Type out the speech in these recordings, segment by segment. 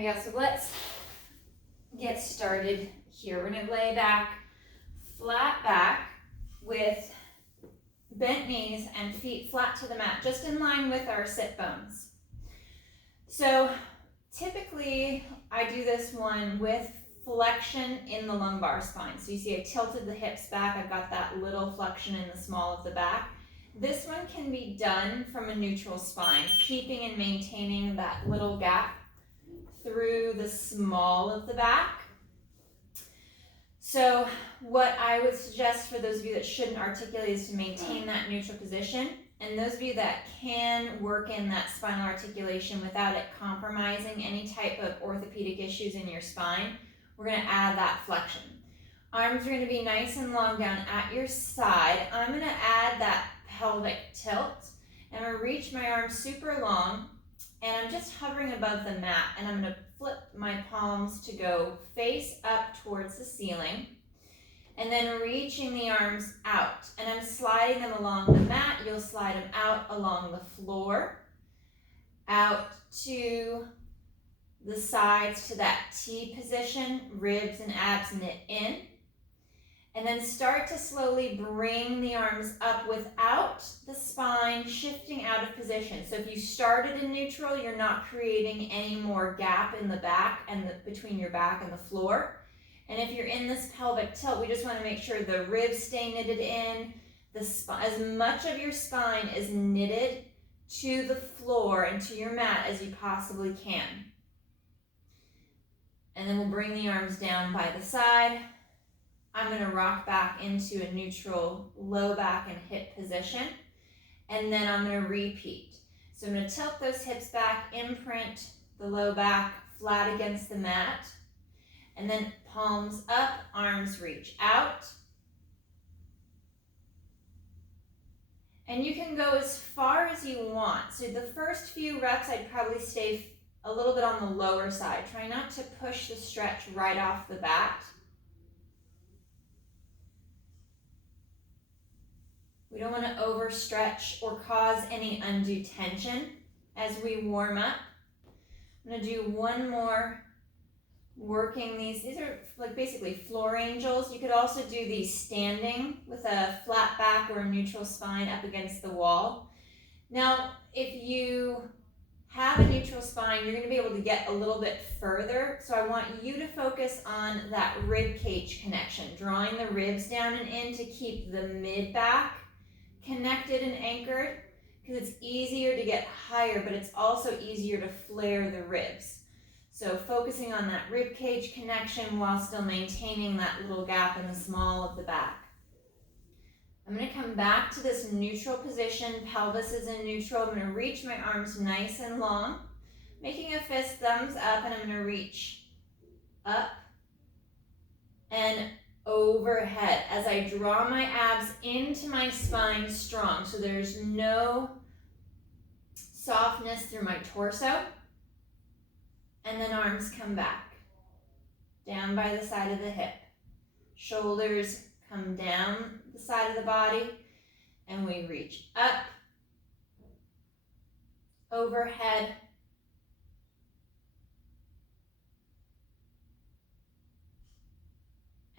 Yeah, so let's get started here. We're gonna lay back, flat back with bent knees and feet flat to the mat, just in line with our sit bones. So typically I do this one with flexion in the lumbar spine. So you see I tilted the hips back, I've got that little flexion in the small of the back. This one can be done from a neutral spine, keeping and maintaining that little gap through the small of the back. So what I would suggest for those of you that shouldn't articulate is to maintain that neutral position. And those of you that can work in that spinal articulation without it compromising any type of orthopedic issues in your spine, we're going to add that flexion. Arms are going to be nice and long down at your side. I'm going to add that pelvic tilt. And I'm going to reach my arms super long. And I'm just hovering above the mat, and I'm going to flip my palms to go face up towards the ceiling, and then reaching the arms out, and I'm sliding them along the mat. You'll slide them out along the floor, out to the sides to that T position, ribs and abs knit in. And then start to slowly bring the arms up without the spine shifting out of position. So if you started in neutral, you're not creating any more gap in the back and between your back and the floor. And if you're in this pelvic tilt, we just want to make sure the ribs stay knitted in, as much of your spine is knitted to the floor and to your mat as you possibly can. And then we'll bring the arms down by the side. I'm going to rock back into a neutral low back and hip position, and then I'm going to repeat. So I'm going to tilt those hips back, imprint the low back flat against the mat, and then palms up, arms reach out. And you can go as far as you want. So the first few reps, I'd probably stay a little bit on the lower side. Try not to push the stretch right off the bat. We don't want to overstretch or cause any undue tension as we warm up. I'm going to do one more working these. These are like basically floor angels. You could also do these standing with a flat back or a neutral spine up against the wall. Now, if you have a neutral spine, you're going to be able to get a little bit further. So I want you to focus on that rib cage connection, drawing the ribs down and in to keep the mid back connected and anchored, because it's easier to get higher, but it's also easier to flare the ribs. So focusing on that rib cage connection while still maintaining that little gap in the small of the back. I'm going to come back to this neutral position. Pelvis is in neutral. I'm going to reach my arms nice and long, making a fist, thumbs up, and I'm going to reach up and overhead as I draw my abs into my spine strong. So there's no softness through my torso. And then arms come back, down by the side of the hip. Shoulders come down the side of the body, and we reach up, overhead,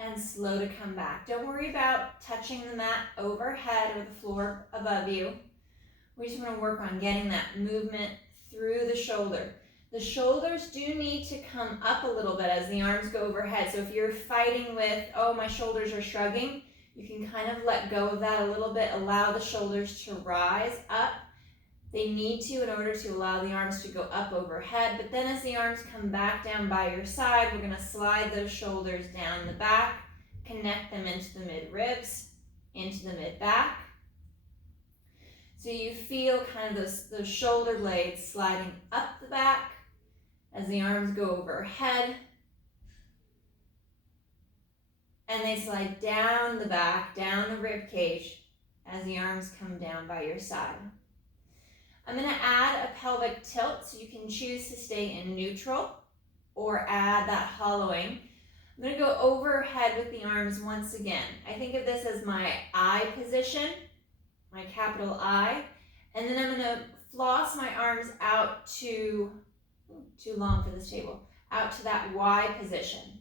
and slow to come back. Don't worry about touching the mat overhead or the floor above you. We just want to work on getting that movement through the shoulder. The shoulders do need to come up a little bit as the arms go overhead. So if you're fighting with, oh, my shoulders are shrugging, you can kind of let go of that a little bit. Allow the shoulders to rise up. They need to in order to allow the arms to go up overhead. But then as the arms come back down by your side, we're going to slide those shoulders down the back, connect them into the mid-ribs, into the mid-back. So you feel kind of those shoulder blades sliding up the back as the arms go overhead. And they slide down the back, down the rib cage as the arms come down by your side. I'm going to add a pelvic tilt, so you can choose to stay in neutral or add that hollowing. I'm going to go overhead with the arms once again. I think of this as my I position, my capital I, and then I'm going to floss my arms out to too long for this table, out to that Y position.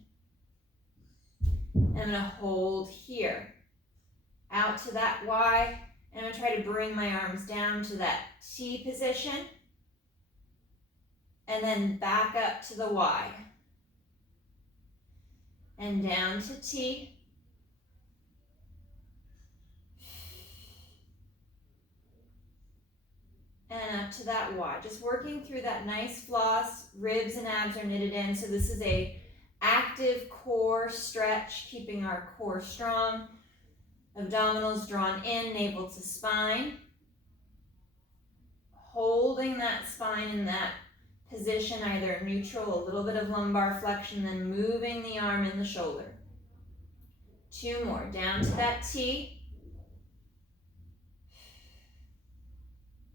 And I'm gonna hold here, out to that Y, and I'm gonna try to bring my arms down to that T position, and then back up to the Y, and down to T, and up to that Y. Just working through that nice floss, ribs and abs are knitted in, so this is a active core stretch, keeping our core strong. Abdominals drawn in, navel to spine. Holding that spine in that position, either neutral, a little bit of lumbar flexion, then moving the arm and the shoulder. 2 more, down to that T,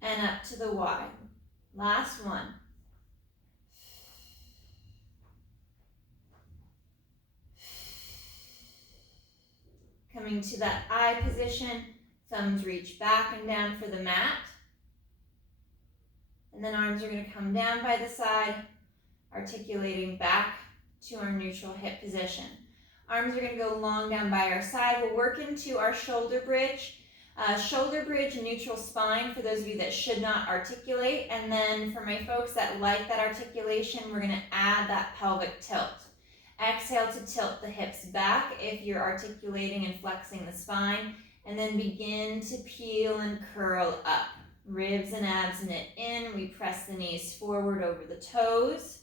and up to the Y. Last one. Coming to that I position, thumbs reach back and down for the mat. And then arms are going to come down by the side, articulating back to our neutral hip position. Arms are going to go long down by our side. We'll work into our shoulder bridge. Shoulder bridge and neutral spine for those of you that should not articulate. And then for my folks that like that articulation, we're going to add that pelvic tilt. Exhale to tilt the hips back if you're articulating and flexing the spine. And then begin to peel and curl up. Ribs and abs knit in. We press the knees forward over the toes.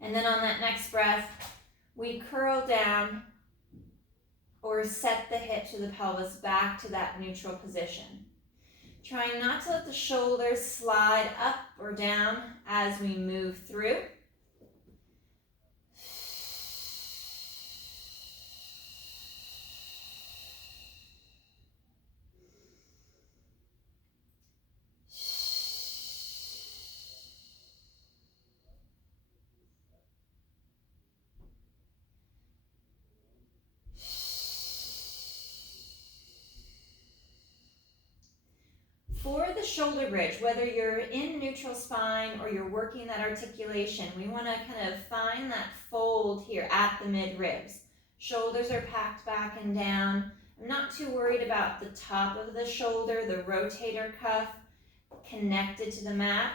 And then on that next breath, we curl down or set the hips or the pelvis back to that neutral position. Trying not to let the shoulders slide up or down as we move through. For the shoulder bridge, whether you're in neutral spine or you're working that articulation, we want to kind of find that fold here at the mid-ribs. Shoulders are packed back and down. I'm not too worried about the top of the shoulder, the rotator cuff connected to the mat.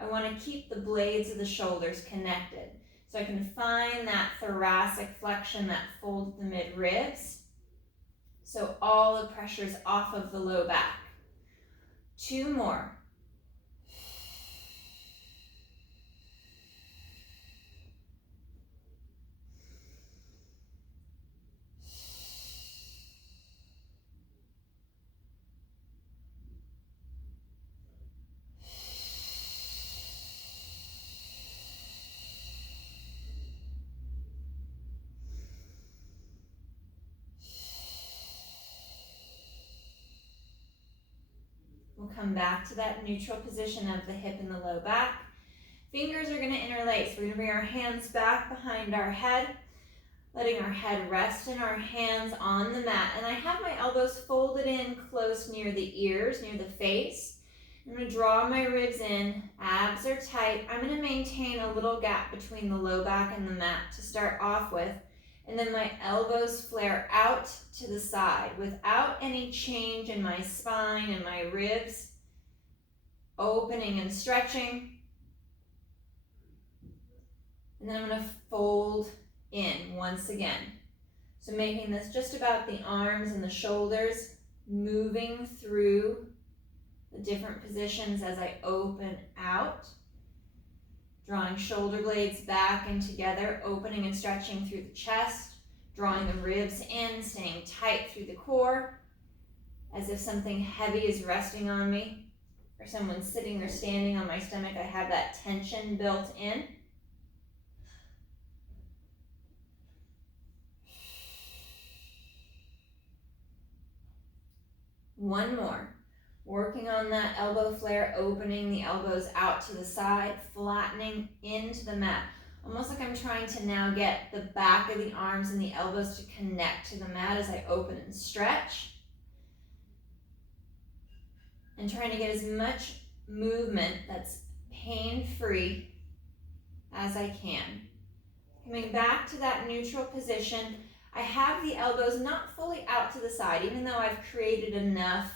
I want to keep the blades of the shoulders connected. So I can find that thoracic flexion, that fold at the mid-ribs. So all the pressure's off of the low back. 2 more. We'll come back to that neutral position of the hip and the low back. Fingers are going to interlace. We're going to bring our hands back behind our head, letting our head rest and our hands on the mat. And I have my elbows folded in close near the ears, near the face. I'm going to draw my ribs in, abs are tight. I'm going to maintain a little gap between the low back and the mat to start off with. And then my elbows flare out to the side without any change in my spine and my ribs. Opening and stretching. And then I'm going to fold in once again. So making this just about the arms and the shoulders, moving through the different positions as I open out. Drawing shoulder blades back and together, opening and stretching through the chest, drawing the ribs in, staying tight through the core, as if something heavy is resting on me, or someone's sitting or standing on my stomach. I have that tension built in. One more. Working on that elbow flare, opening the elbows out to the side, flattening into the mat. Almost like I'm trying to now get the back of the arms and the elbows to connect to the mat as I open and stretch. And trying to get as much movement that's pain-free as I can. Coming back to that neutral position, I have the elbows not fully out to the side, even though I've created enough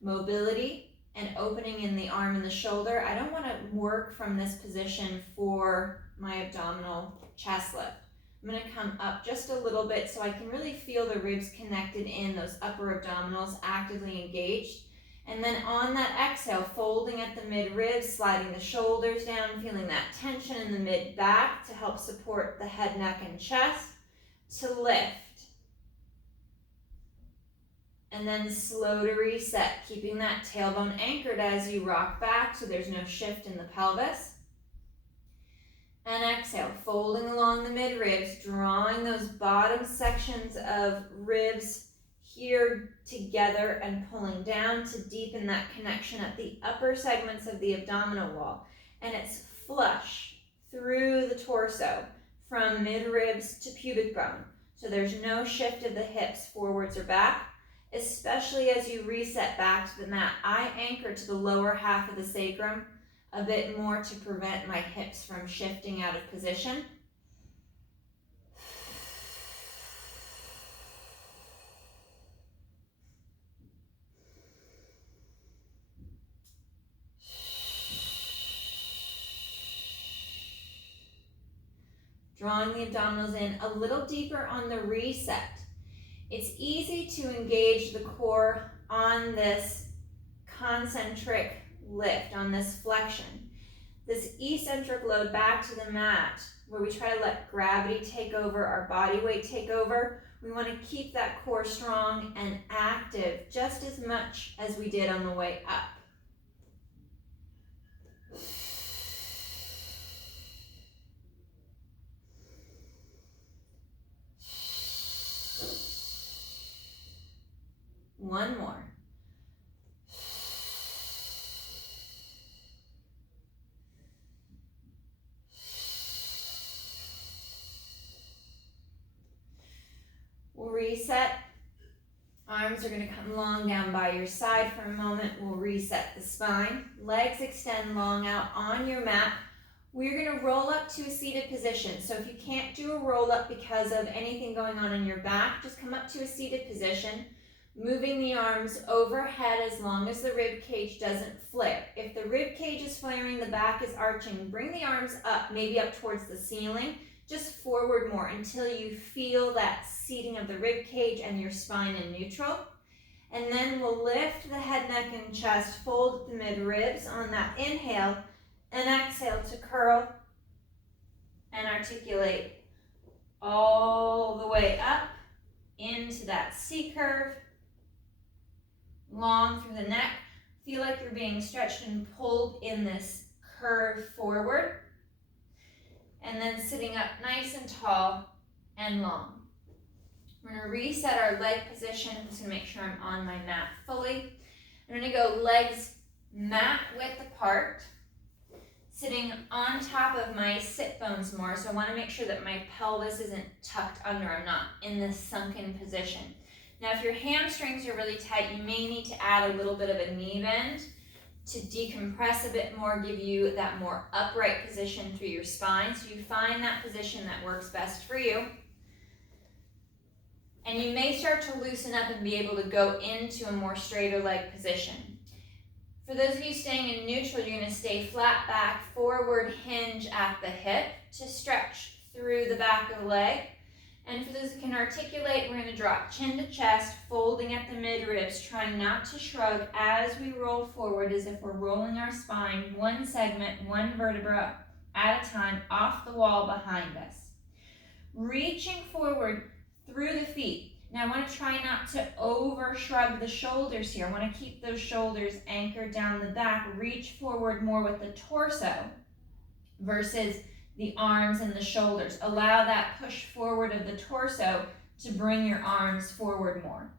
mobility and opening in the arm and the shoulder. I don't want to work from this position for my abdominal chest lift. I'm going to come up just a little bit so I can really feel the ribs connected in, those upper abdominals actively engaged. And then on that exhale, folding at the mid-ribs, sliding the shoulders down, feeling that tension in the mid-back to help support the head, neck, and chest, to lift. And then slow to reset, keeping that tailbone anchored as you rock back so there's no shift in the pelvis. And exhale, folding along the mid-ribs, drawing those bottom sections of ribs here together and pulling down to deepen that connection at the upper segments of the abdominal wall. And it's flush through the torso from mid-ribs to pubic bone. So there's no shift of the hips forwards or back, especially as you reset back to the mat. I anchor to the lower half of the sacrum a bit more to prevent my hips from shifting out of position. Drawing the abdominals in a little deeper on the reset. It's easy to engage the core on this concentric lift, on this flexion. This eccentric load back to the mat, where we try to let gravity take over, our body weight take over. We want to keep that core strong and active just as much as we did on the way up. One more. We'll reset. Arms are going to come long down by your side for a moment. We'll reset the spine. Legs extend long out on your mat. We're going to roll up to a seated position. So if you can't do a roll up because of anything going on in your back, just come up to a seated position, moving the arms overhead as long as the rib cage doesn't flare. If the rib cage is flaring, the back is arching, bring the arms up, maybe up towards the ceiling, just forward more until you feel that seating of the rib cage and your spine in neutral. And then we'll lift the head, neck, and chest, fold the mid-ribs on that inhale, and exhale to curl and articulate all the way up into that C-curve, long through the neck. Feel like you're being stretched and pulled in this curve forward. And then sitting up nice and tall and long. We're going to reset our leg position. I'm just going to make sure I'm on my mat fully. I'm going to go legs mat width apart, sitting on top of my sit bones more. So I want to make sure that my pelvis isn't tucked under. I'm not in this sunken position. Now, if your hamstrings are really tight, you may need to add a little bit of a knee bend to decompress a bit more, give you that more upright position through your spine. So you find that position that works best for you. And you may start to loosen up and be able to go into a more straighter leg position. For those of you staying in neutral, you're going to stay flat back, forward hinge at the hip to stretch through the back of the leg. And for those who can articulate, we're going to drop chin to chest, folding at the mid-ribs, trying not to shrug as we roll forward as if we're rolling our spine, one segment, one vertebra at a time, off the wall behind us. Reaching forward through the feet. Now I want to try not to over shrug the shoulders here. I want to keep those shoulders anchored down the back. Reach forward more with the torso versus the arms and the shoulders. Allow that push forward of the torso to bring your arms forward more.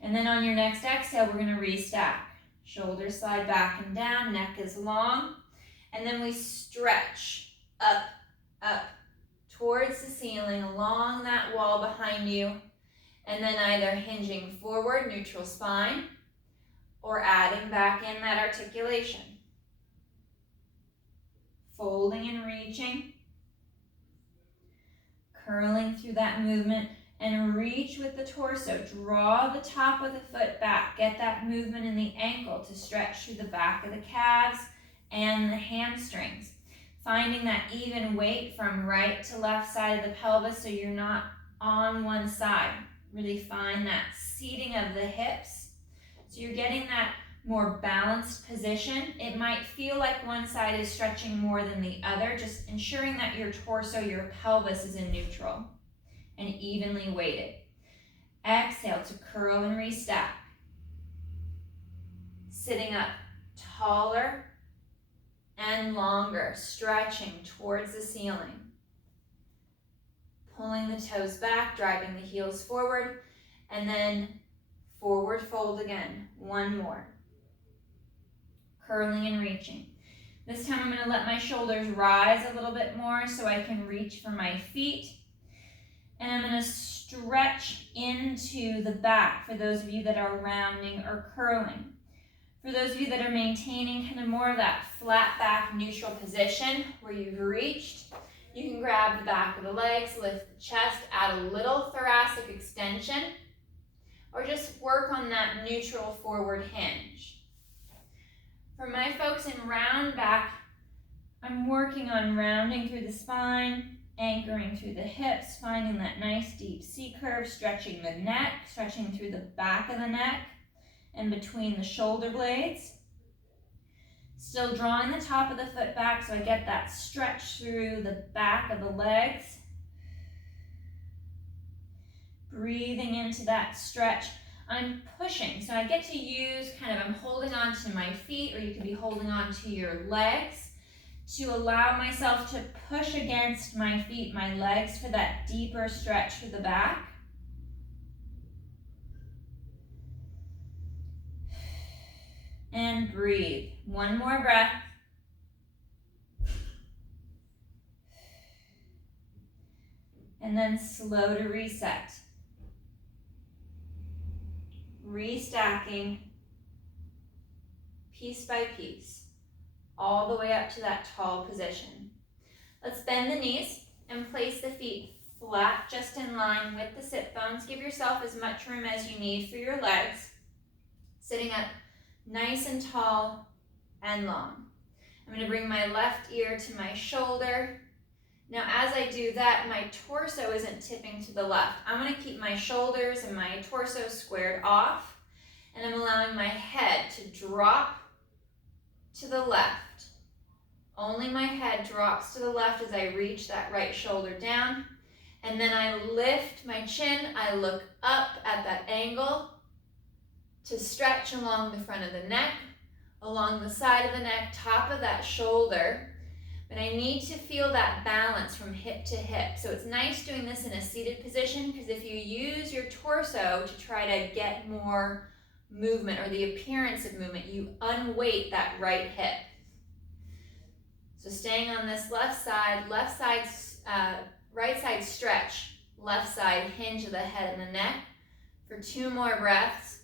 And then on your next exhale, we're going to restack. Shoulders slide back and down, neck is long. And then we stretch up, up towards the ceiling, along that wall behind you. And then either hinging forward, neutral spine, or adding back in that articulation. folding and reaching, curling through that movement, and reach with the torso. Draw the top of the foot back. Get that movement in the ankle to stretch through the back of the calves and the hamstrings. Finding that even weight from right to left side of the pelvis so you're not on one side. Really find that seating of the hips. So you're getting that more balanced position. It might feel like one side is stretching more than the other, just ensuring that your torso, your pelvis is in neutral and evenly weighted. Exhale to curl and restack. Sitting up taller and longer, stretching towards the ceiling. Pulling the toes back, driving the heels forward, and then forward fold again. One more. Curling and reaching. This time I'm going to let my shoulders rise a little bit more so I can reach for my feet. And I'm going to stretch into the back for those of you that are rounding or curling. For those of you that are maintaining kind of more of that flat back neutral position where you've reached, you can grab the back of the legs, lift the chest, add a little thoracic extension, or just work on that neutral forward hinge. For my folks in round back, I'm working on rounding through the spine, anchoring through the hips, finding that nice deep C curve, stretching the neck, stretching through the back of the neck and between the shoulder blades. Still drawing the top of the foot back so I get that stretch through the back of the legs. Breathing into that stretch. I'm pushing, so I get to use I'm holding on to my feet, or you could be holding on to your legs to allow myself to push against my feet, my legs for that deeper stretch through the back. And breathe. One more breath. And then slow to reset. Restacking piece by piece, all the way up to that tall position. Let's bend the knees and place the feet flat, just in line with the sit bones. Give yourself as much room as you need for your legs. Sitting up nice and tall and long. I'm going to bring my left ear to my shoulder. Now as I do that, my torso isn't tipping to the left. I'm going to keep my shoulders and my torso squared off, and I'm allowing my head to drop to the left. Only my head drops to the left as I reach that right shoulder down, and then I lift my chin. I look up at that angle to stretch along the front of the neck, along the side of the neck, top of that shoulder. But I need to feel that balance from hip to hip. So it's nice doing this in a seated position, because if you use your torso to try to get more movement or the appearance of movement, you unweight that right hip. So staying on this left side, right side stretch, left side hinge of the head and the neck for 2 more breaths.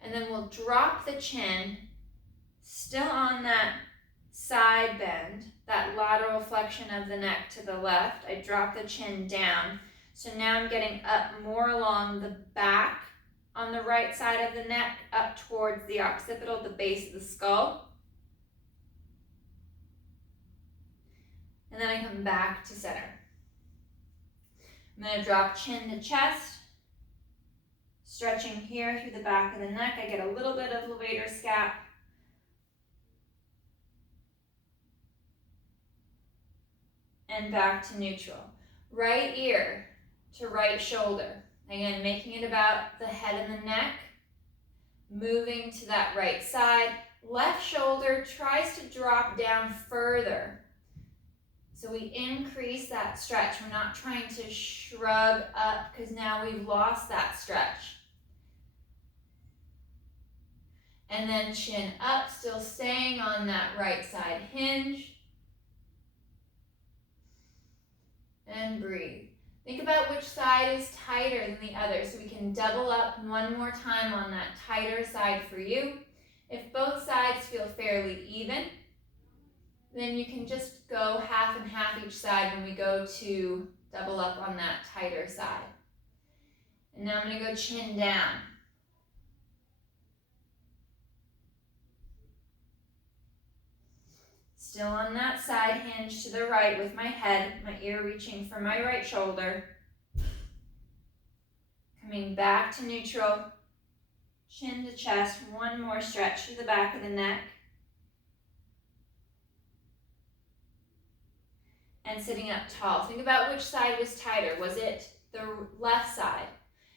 And then we'll drop the chin, still on that side bend, that lateral flexion of the neck to the left. I drop the chin down. So now I'm getting up more along the back on the right side of the neck, up towards the occipital, the base of the skull. And then I come back to center. I'm going to drop chin to chest, stretching here through the back of the neck. I get a little bit of levator scap. And back to neutral. Right ear to right shoulder. Again, making it about the head and the neck. Moving to that right side. Left shoulder tries to drop down further. So we increase that stretch. We're not trying to shrug up, because now we've lost that stretch. And then chin up, still staying on that right side hinge. And breathe. Think about which side is tighter than the other, so we can double up one more time on that tighter side for you. If both sides feel fairly even, then you can just go half and half each side when we go to double up on that tighter side. And now I'm going to go chin down. Still on that side, hinge to the right with my head, my ear reaching for my right shoulder. Coming back to neutral, chin to chest, one more stretch through the back of the neck. And sitting up tall. Think about which side was tighter. Was it the left side?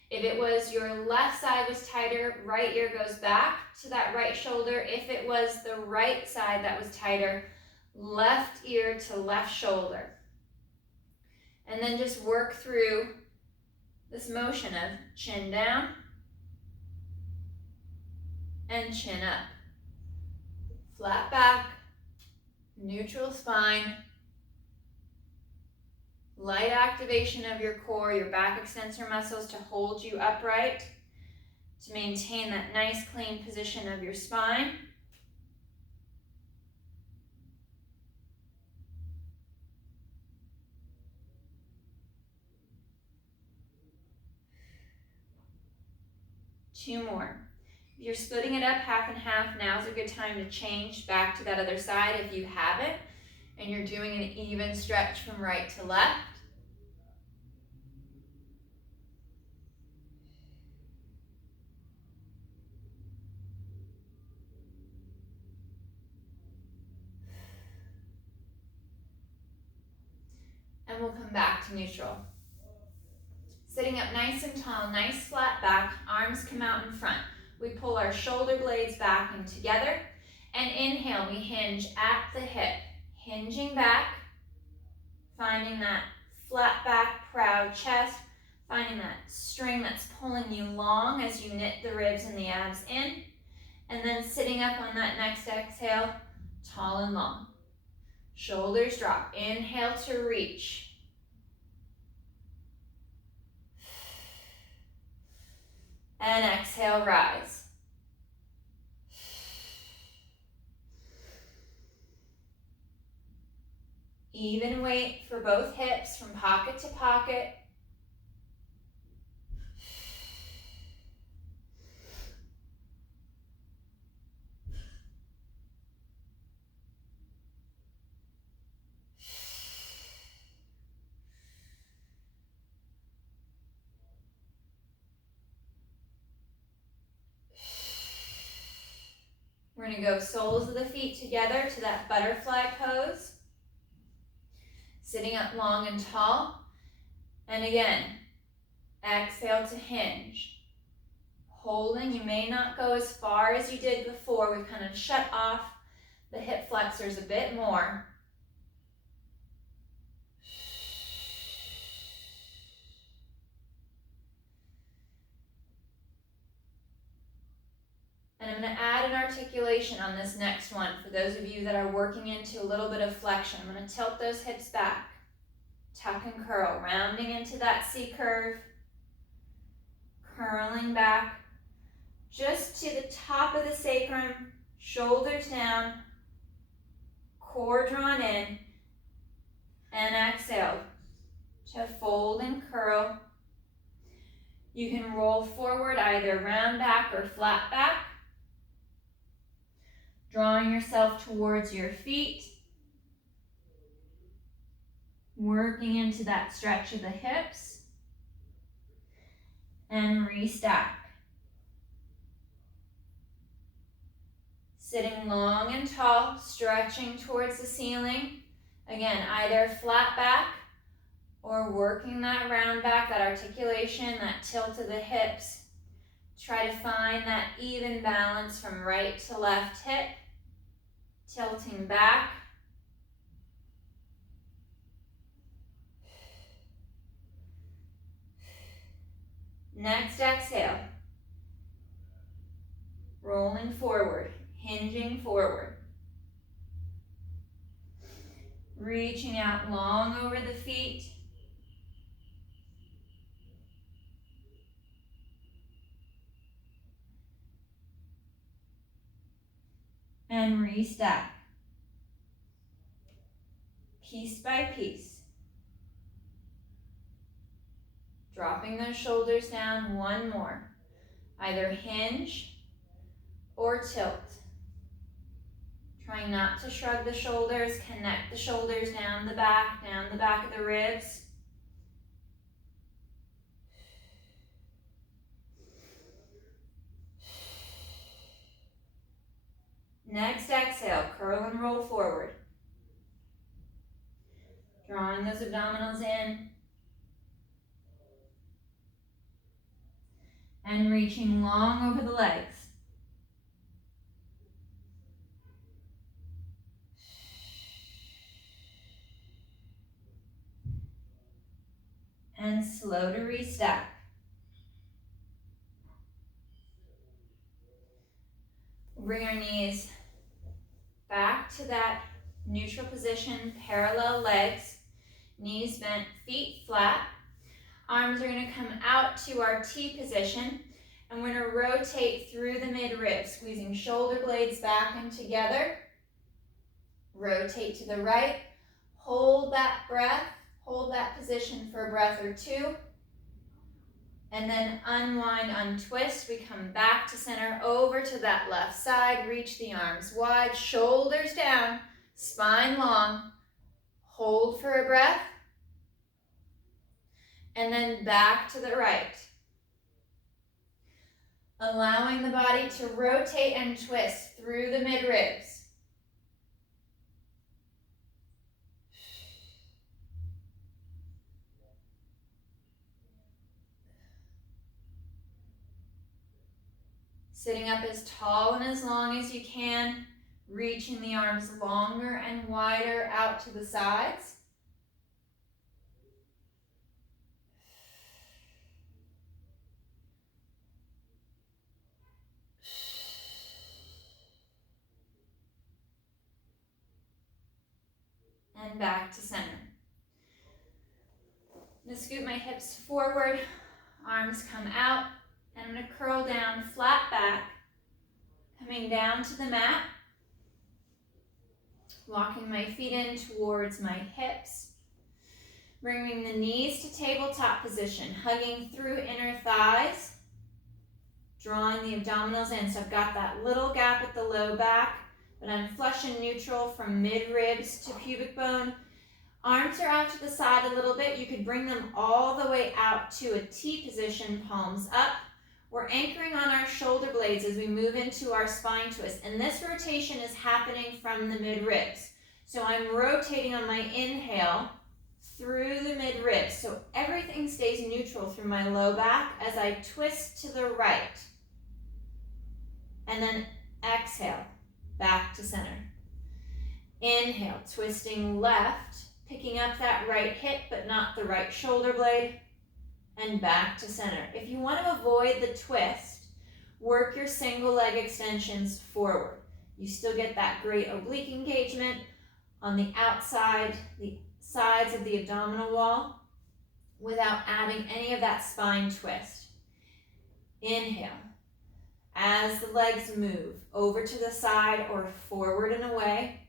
If it was your left side was tighter, right ear goes back to that right shoulder. If it was the right side that was tighter, left ear to left shoulder. And then just work through this motion of chin down and chin up. Flat back, neutral spine, light activation of your core, your back extensor muscles to hold you upright, to maintain that nice clean position of your spine. Two more. If you're splitting it up half and half, now's a good time to change back to that other side if you haven't, and you're doing an even stretch from right to left. And we'll come back to neutral. Sitting up nice and tall, nice flat back, arms come out in front. We pull our shoulder blades back and together, and inhale, we hinge at the hip, hinging back, finding that flat back, proud chest, finding that string that's pulling you long as you knit the ribs and the abs in, and then sitting up on that next exhale, tall and long. Shoulders drop, inhale to reach. And exhale, rise. Even weight for both hips from pocket to pocket. We're going to go soles of the feet together to that butterfly pose. Sitting up long and tall. And again, exhale to hinge. Holding, you may not go as far as you did before. We've kind of shut off the hip flexors a bit more. And I'm going to add an articulation on this next one for those of you that are working into a little bit of flexion. I'm going to tilt those hips back, tuck and curl, rounding into that C curve, curling back, just to the top of the sacrum, shoulders down, core drawn in, and exhale to fold and curl. You can roll forward either round back or flat back, drawing yourself towards your feet, working into that stretch of the hips, and restack. Sitting long and tall, stretching towards the ceiling. Again, either flat back or working that round back, that articulation, that tilt of the hips. Try to find that even balance from right to left hip. Tilting back. Next exhale. Rolling forward, hinging forward. Reaching out long over the feet. and restack. Piece by piece. Dropping those shoulders down, one more. Either hinge or tilt. Trying not to shrug the shoulders, connect the shoulders down the back of the ribs. Next exhale, curl and roll forward. Drawing those abdominals in. And reaching long over the legs. And slow to restack. Bring our knees back to that neutral position, parallel legs, knees bent, feet flat. Arms are going to come out to our T position, and we're going to rotate through the midribs, squeezing shoulder blades back and together. Rotate to the right, hold that breath, hold that position for a breath or two, and then unwind, untwist. We come back to center, over to that left side, reach the arms wide, shoulders down, spine long, hold for a breath, and then back to the right. Allowing the body to rotate and twist through the midribs. Sitting up as tall and as long as you can, reaching the arms longer and wider out to the sides. And back to center. I'm going to scoot my hips forward, arms come out, and I'm going to curl down, flat back, coming down to the mat, walking my feet in towards my hips, bringing the knees to tabletop position, hugging through inner thighs, drawing the abdominals in. So I've got that little gap at the low back, but I'm flush and neutral from mid-ribs to pubic bone. Arms are out to the side a little bit. You could bring them all the way out to a T position, palms up. We're anchoring on our shoulder blades as we move into our spine twist. And this rotation is happening from the mid-ribs. So I'm rotating on my inhale through the mid-ribs. So everything stays neutral through my low back as I twist to the right. And then exhale, back to center. Inhale, twisting left, picking up that right hip but not the right shoulder blade, and back to center. If you want to avoid the twist, work your single leg extensions forward. You still get that great oblique engagement on the outside, the sides of the abdominal wall, without adding any of that spine twist. Inhale. As the legs move over to the side or forward and away.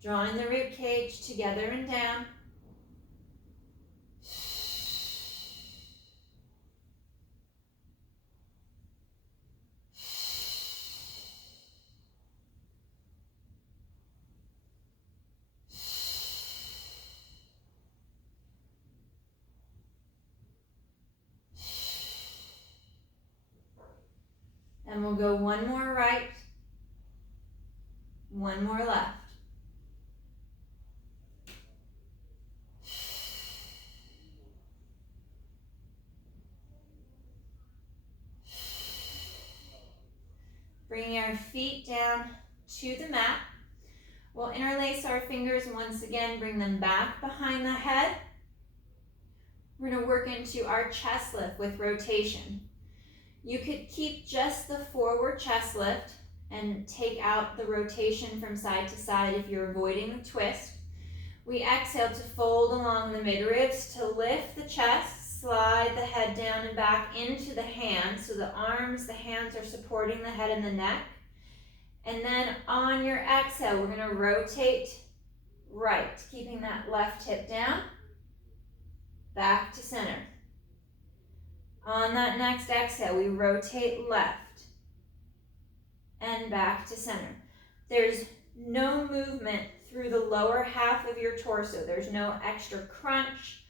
Drawing the rib cage together and down. And we'll go one more right, one more left. Bringing our feet down to the mat. We'll interlace our fingers once again, bring them back behind the head. We're going to work into our chest lift with rotation. You could keep just the forward chest lift, and take out the rotation from side to side if you're avoiding the twist. We exhale to fold along the midribs to lift the chest, slide the head down and back into the hands. So the arms, the hands are supporting the head and the neck. And then on your exhale, we're going to rotate right, keeping that left hip down, back to center. On that next exhale, we rotate left and back to center. There's no movement through the lower half of your torso. There's no extra crunch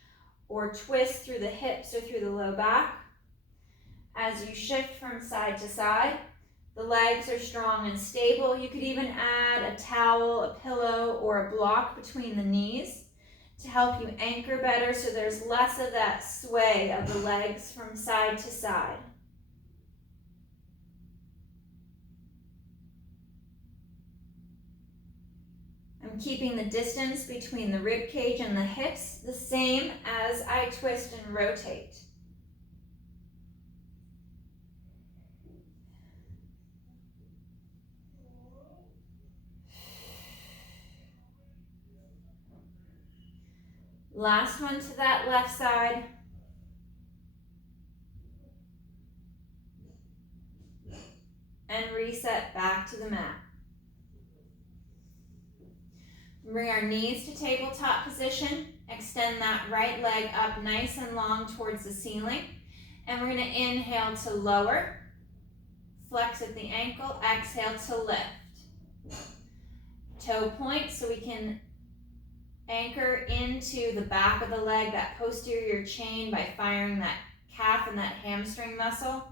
or twist through the hips or through the low back. As you shift from side to side, the legs are strong and stable. You could even add a towel, a pillow, or a block between the knees to help you anchor better so there's less of that sway of the legs from side to side. I'm keeping the distance between the rib cage and the hips the same as I twist and rotate. Last one to that left side. And reset back to the mat. Bring our knees to tabletop position. Extend that right leg up nice and long towards the ceiling. And we're going to inhale to lower. Flex at the ankle. Exhale to lift. Toe point so we can anchor into the back of the leg, that posterior chain, by firing that calf and that hamstring muscle.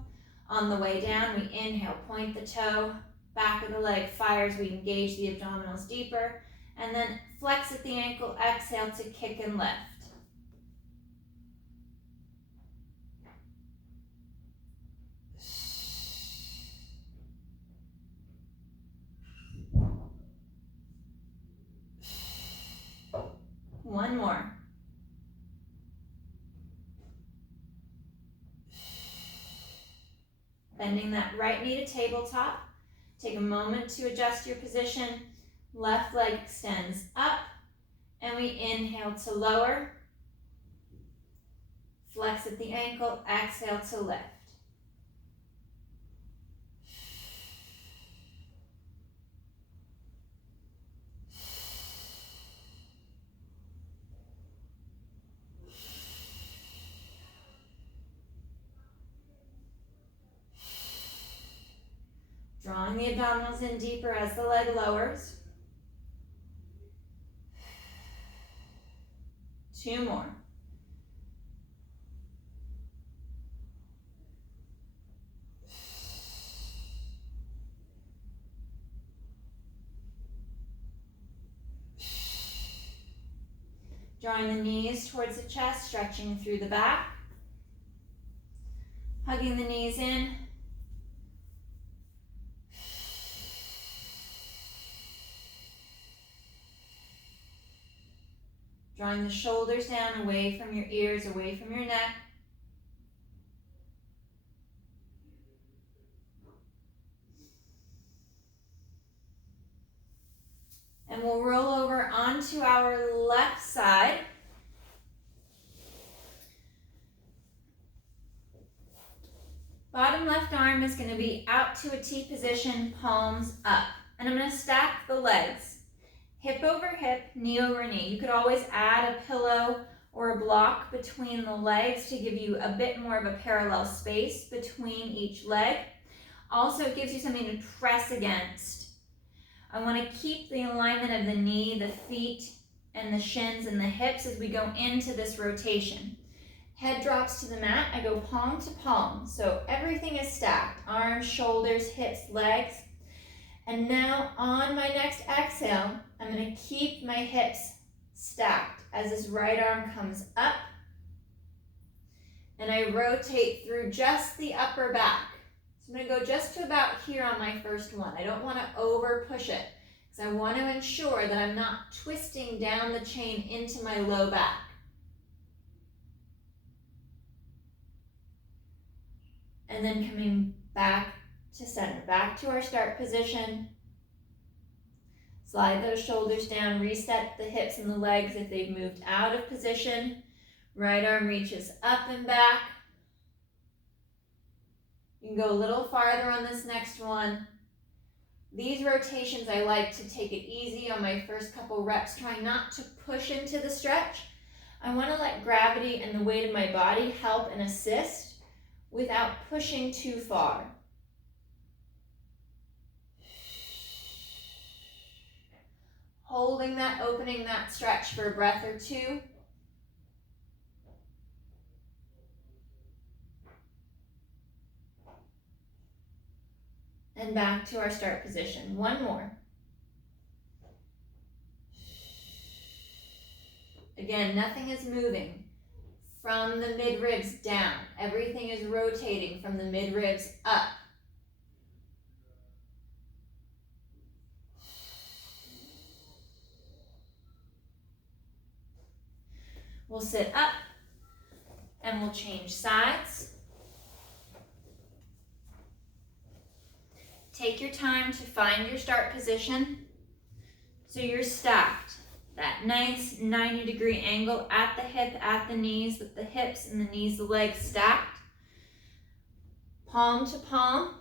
On the way down, we inhale, point the toe, back of the leg fires, we engage the abdominals deeper, and then flex at the ankle, exhale to kick and lift. One more. Bending that right knee to tabletop. Take a moment to adjust your position. Left leg extends up, and we inhale to lower. Flex at the ankle, exhale to lift. Drawing the abdominals in deeper as the leg lowers. 2 more. Drawing the knees towards the chest, stretching through the back. Hugging the knees in. Drawing the shoulders down, away from your ears, away from your neck. And we'll roll over onto our left side. Bottom left arm is going to be out to a T position, palms up. And I'm going to stack the legs. Hip over hip, knee over knee. You could always add a pillow or a block between the legs to give you a bit more of a parallel space between each leg. Also, it gives you something to press against. I want to keep the alignment of the knee, the feet, and the shins and the hips as we go into this rotation. Head drops to the mat. I go palm to palm. So everything is stacked. Arms, shoulders, hips, legs. And now on my next exhale, I'm going to keep my hips stacked as this right arm comes up. And I rotate through just the upper back. So I'm going to go just to about here on my first one. I don't want to over push it because I want to ensure that I'm not twisting down the chain into my low back. And then coming back to center. Back to our start position. Slide those shoulders down, reset the hips and the legs if they've moved out of position. Right arm reaches up and back. You can go a little farther on this next one. These rotations, I like to take it easy on my first couple reps, trying not to push into the stretch. I want to let gravity and the weight of my body help and assist without pushing too far. Holding that, opening that stretch for a breath or two. And back to our start position. One more. Again, nothing is moving from the mid-ribs down. Everything is rotating from the mid-ribs up. We'll sit up and we'll change sides. Take your time to find your start position so you're stacked. That nice 90-degree angle at the hip, at the knees, with the hips and the knees, the legs stacked. Palm to palm.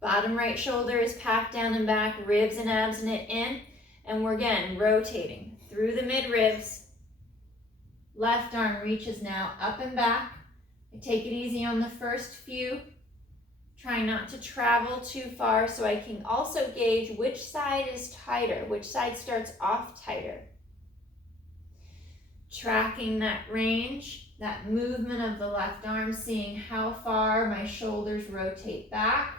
Bottom right shoulder is packed down and back, ribs and abs knit in. And we're again rotating through the mid-ribs. Left arm reaches now up and back. I take it easy on the first few. Try not to travel too far so I can also gauge which side is tighter, which side starts off tighter. Tracking that range, that movement of the left arm, seeing how far my shoulders rotate back.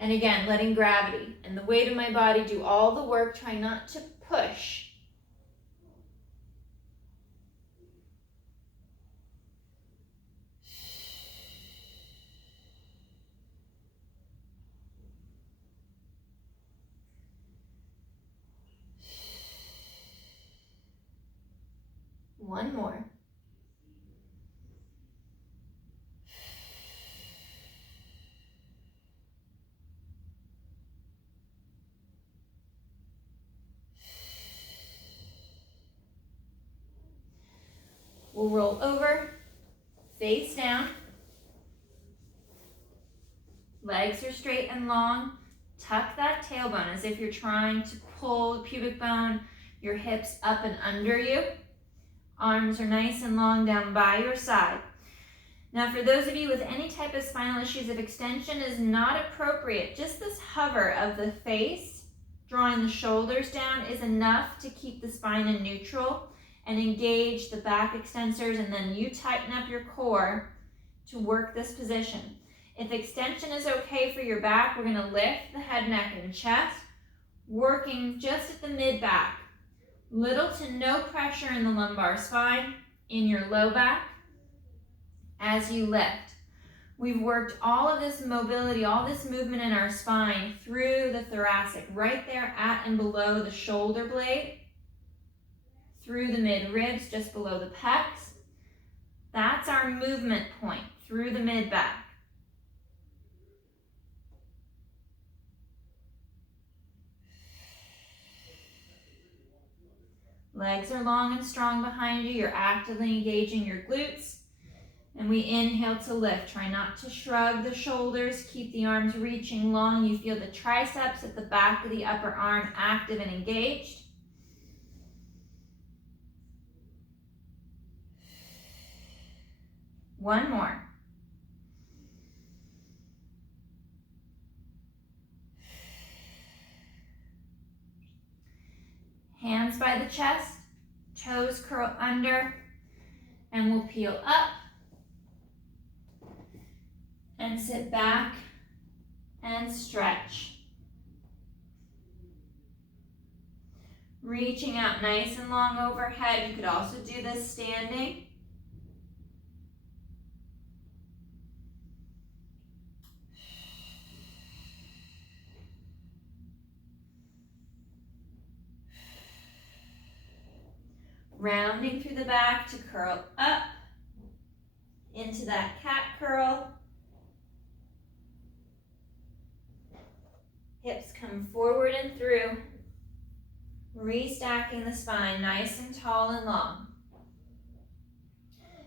And again, letting gravity and the weight of my body do all the work. Try not to push. One more. We'll roll over, face down. Legs are straight and long. Tuck that tailbone as if you're trying to pull the pubic bone, your hips up and under you. Arms are nice and long down by your side. Now for those of you with any type of spinal issues, if extension is not appropriate, just this hover of the face, drawing the shoulders down, is enough to keep the spine in neutral and engage the back extensors, and then you tighten up your core to work this position. If extension is okay for your back, we're going to lift the head, neck, and chest, working just at the mid-back. Little to no pressure in the lumbar spine, in your low back as you lift. We've worked all of this mobility, all this movement in our spine through the thoracic, right there at and below the shoulder blade, through the mid-ribs, just below the pecs. That's our movement point, through the mid-back. Legs are long and strong behind you. You're actively engaging your glutes. And we inhale to lift. Try not to shrug the shoulders. Keep the arms reaching long. You feel the triceps at the back of the upper arm active and engaged. One more. Hands by the chest, toes curl under, and we'll peel up and sit back and stretch. Reaching out nice and long overhead. You could also do this standing. Rounding through the back to curl up into that cat curl. Hips come forward and through, restacking the spine nice and tall and long.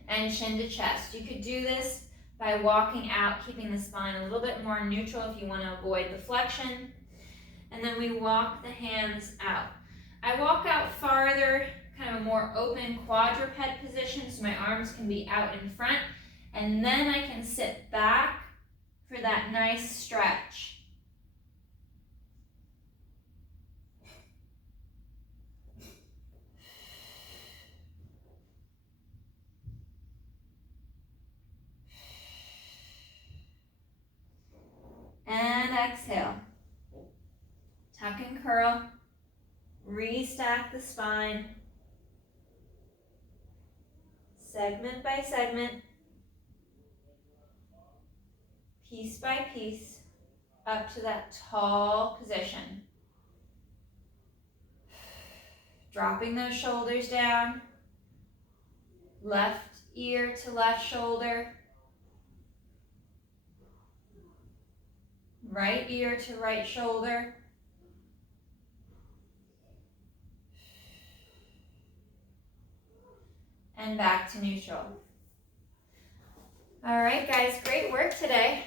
And chin to chest. You could do this by walking out, keeping the spine a little bit more neutral if you want to avoid the flexion. And then we walk the hands out. I walk out farther, kind of a more open quadruped position, so my arms can be out in front. And then I can sit back for that nice stretch. And exhale. Tuck and curl. Restack the spine. Segment by segment. Piece by piece. Up to that tall position. Dropping those shoulders down. Left ear to left shoulder. Right ear to right shoulder. And back to neutral. All right, guys, great work today.